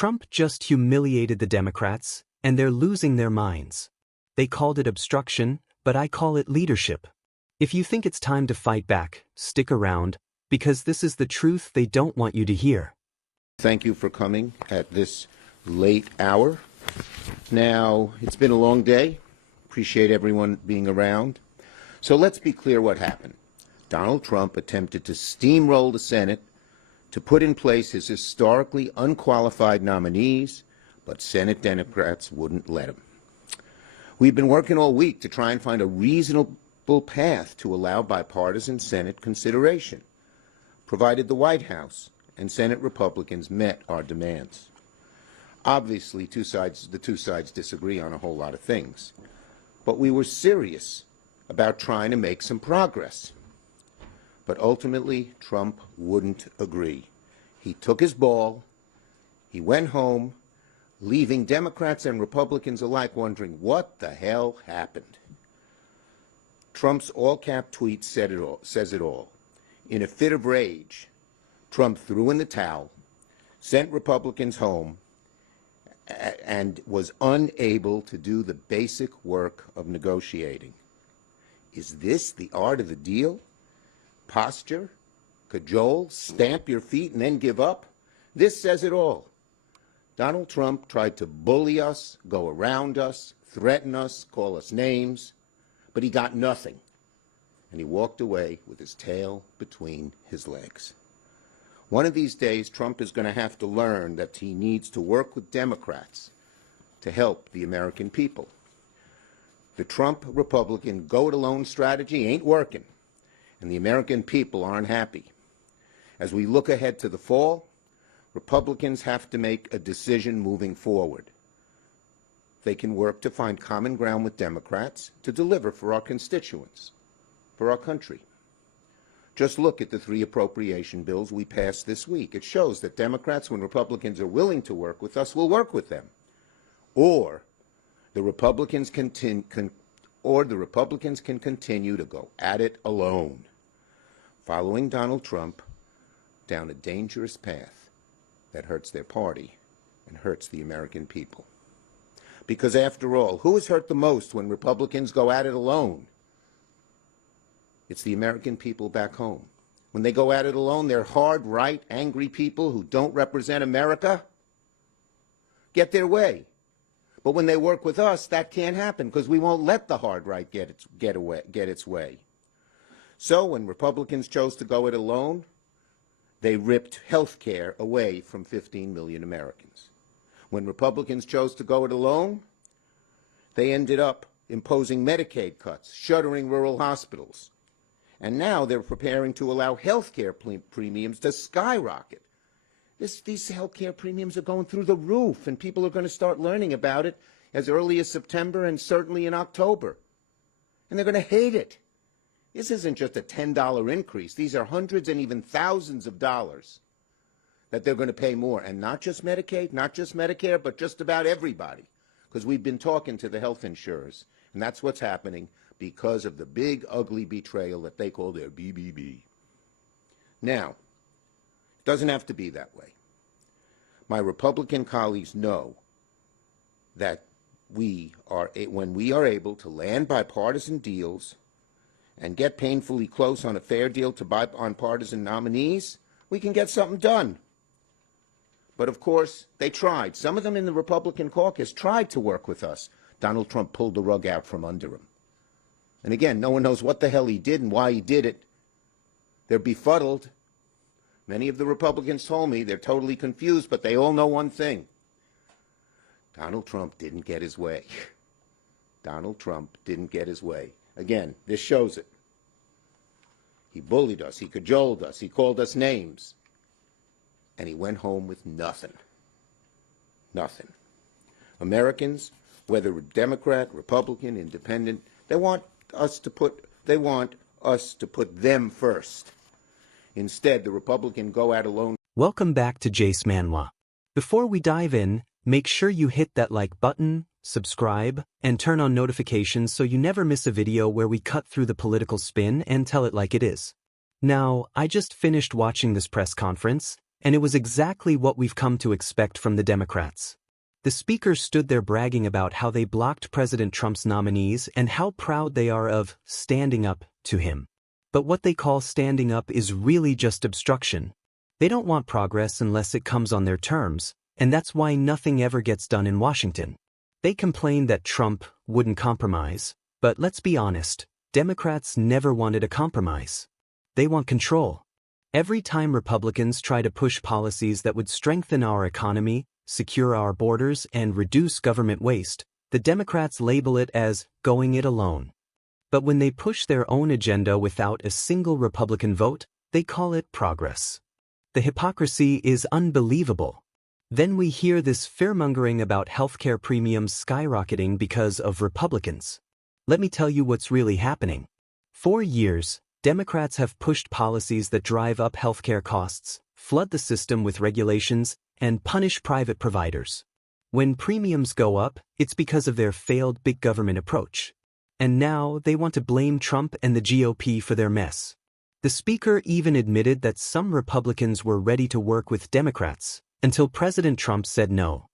Trump just humiliated the Democrats, and they're losing their minds. They called it obstruction, but I call it leadership. If you think it's time to fight back, stick around, because this is the truth they don't want you to hear. Thank you for coming at this late hour. Now, it's been a long day. Appreciate everyone being around. So let's be clear what happened. Donald Trump attempted to steamroll the Senate to put in place his historically unqualified nominees, but Senate Democrats wouldn't let him. We've been working all week to try and find a reasonable path to allow bipartisan Senate consideration, provided the White House and Senate Republicans met our demands. Obviously, the two sides disagree on a whole lot of things, but we were serious about trying to make some progress. But ultimately, Trump wouldn't agree. He took his ball, he went home, leaving Democrats and Republicans alike wondering what the hell happened. Trump's all-cap tweet says it all. In a fit of rage, Trump threw in the towel, sent Republicans home, and was unable to do the basic work of negotiating. Is this the art of the deal? Posture, cajole, stamp your feet and then give up? This says it all. Donald Trump tried to bully us, go around us, threaten us, call us names, but he got nothing. And he walked away with his tail between his legs. One of these days, Trump is going to have to learn that he needs to work with Democrats to help the American people. The Trump Republican go-it-alone strategy ain't working, and the American people aren't happy. As we look ahead to the fall, Republicans have to make a decision moving forward. They can work to find common ground with Democrats to deliver for our constituents, for our country. Just look at the 3 appropriation bills we passed this week. It shows that Democrats, when Republicans are willing to work with us, will work with them. Or the Republicans can continue to go at it alone, following Donald Trump down a dangerous path that hurts their party and hurts the American people. Because after all, who is hurt the most when Republicans go at it alone? It's the American people back home. When they go at it alone, they're hard, right, angry people who don't represent America get their way. But when they work with us, that can't happen because we won't let the hard right get its way. So when Republicans chose to go it alone, they ripped health care away from 15 million Americans. When Republicans chose to go it alone, they ended up imposing Medicaid cuts, shuttering rural hospitals. And now they're preparing to allow health care premiums to skyrocket. These health care premiums are going through the roof, and people are going to start learning about it as early as September and certainly in October. And they're going to hate it. This isn't just a $10 increase. These are hundreds and even thousands of dollars that they're going to pay more. And not just Medicaid, not just Medicare, but just about everybody. Because we've been talking to the health insurers, and that's what's happening because of the big, ugly betrayal that they call their BBB. Now, it doesn't have to be that way. My Republican colleagues know that when we are able to land bipartisan deals and get painfully close on a fair deal to bipartisan nominees, we can get something done. But of course, they tried. Some of them in the Republican caucus tried to work with us. Donald Trump pulled the rug out from under him. And again, no one knows what the hell he did and why he did it. They're befuddled. Many of the Republicans told me they're totally confused, but they all know one thing. Donald Trump didn't get his way. Donald Trump didn't get his way. Again, this shows it. He bullied us. He cajoled us. He called us names. And he went home with nothing. Nothing. Americans, whether Democrat, Republican, Independent, they want us to put them first. Instead, the Republican go at alone. Welcome back to Jace Manhwa. Before we dive in, make sure you hit that like button, subscribe, and turn on notifications so you never miss a video where we cut through the political spin and tell it like it is. Now, I just finished watching this press conference, And it was exactly what we've come to expect from the Democrats. The speaker stood there bragging about how they blocked President Trump's nominees and how proud they are of standing up to him. But what they call standing up is really just obstruction. They don't want progress unless it comes on their terms, and that's why nothing ever gets done in Washington. They complain that Trump wouldn't compromise, but let's be honest, Democrats never wanted a compromise. They want control. Every time Republicans try to push policies that would strengthen our economy, secure our borders, and reduce government waste, the Democrats label it as going it alone. But when they push their own agenda without a single Republican vote, they call it progress. The hypocrisy is unbelievable. Then we hear this fearmongering about healthcare premiums skyrocketing because of Republicans. Let me tell you what's really happening. For years, Democrats have pushed policies that drive up healthcare costs, flood the system with regulations, and punish private providers. When premiums go up, it's because of their failed big government approach. And now they want to blame Trump and the GOP for their mess. The speaker even admitted that some Republicans were ready to work with Democrats until President Trump said no.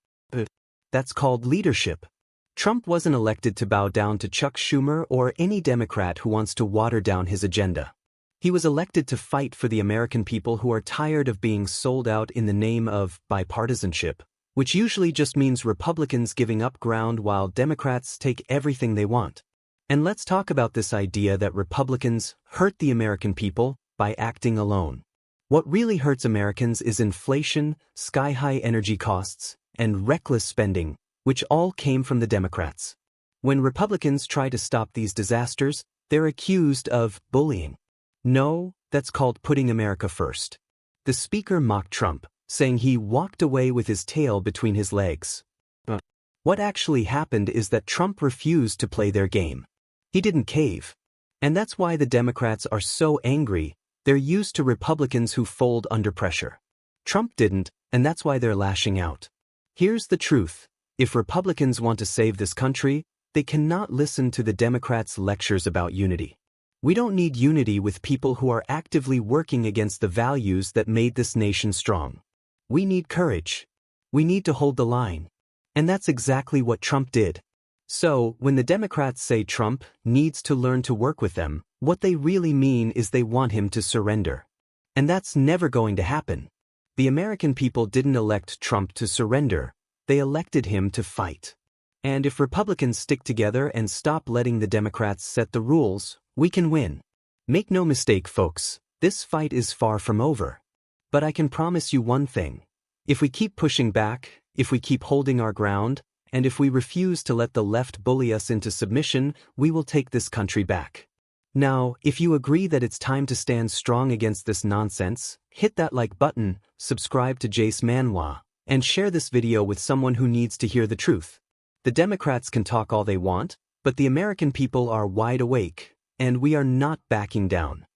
That's called leadership. Trump wasn't elected to bow down to Chuck Schumer or any Democrat who wants to water down his agenda. He was elected to fight for the American people who are tired of being sold out in the name of bipartisanship, which usually just means Republicans giving up ground while Democrats take everything they want. And let's talk about this idea that Republicans hurt the American people by acting alone. What really hurts Americans is inflation, sky-high energy costs, and reckless spending, which all came from the Democrats. When Republicans try to stop these disasters, they're accused of bullying. No, that's called putting America first. The speaker mocked Trump, saying he walked away with his tail between his legs. But what actually happened is that Trump refused to play their game. He didn't cave. And that's why the Democrats are so angry. They're used to Republicans who fold under pressure. Trump didn't, and that's why they're lashing out. Here's the truth. If Republicans want to save this country, they cannot listen to the Democrats' lectures about unity. We don't need unity with people who are actively working against the values that made this nation strong. We need courage. We need to hold the line. And that's exactly what Trump did. So, when the Democrats say Trump needs to learn to work with them, what they really mean is they want him to surrender. And that's never going to happen. The American people didn't elect Trump to surrender. They elected him to fight. And if Republicans stick together and stop letting the Democrats set the rules, we can win. Make no mistake, folks, this fight is far from over. But I can promise you one thing. If we keep pushing back, if we keep holding our ground, and if we refuse to let the left bully us into submission, we will take this country back. Now, if you agree that it's time to stand strong against this nonsense, hit that like button, subscribe to Jace Manhwa, and share this video with someone who needs to hear the truth. The Democrats can talk all they want, but the American people are wide awake, and we are not backing down.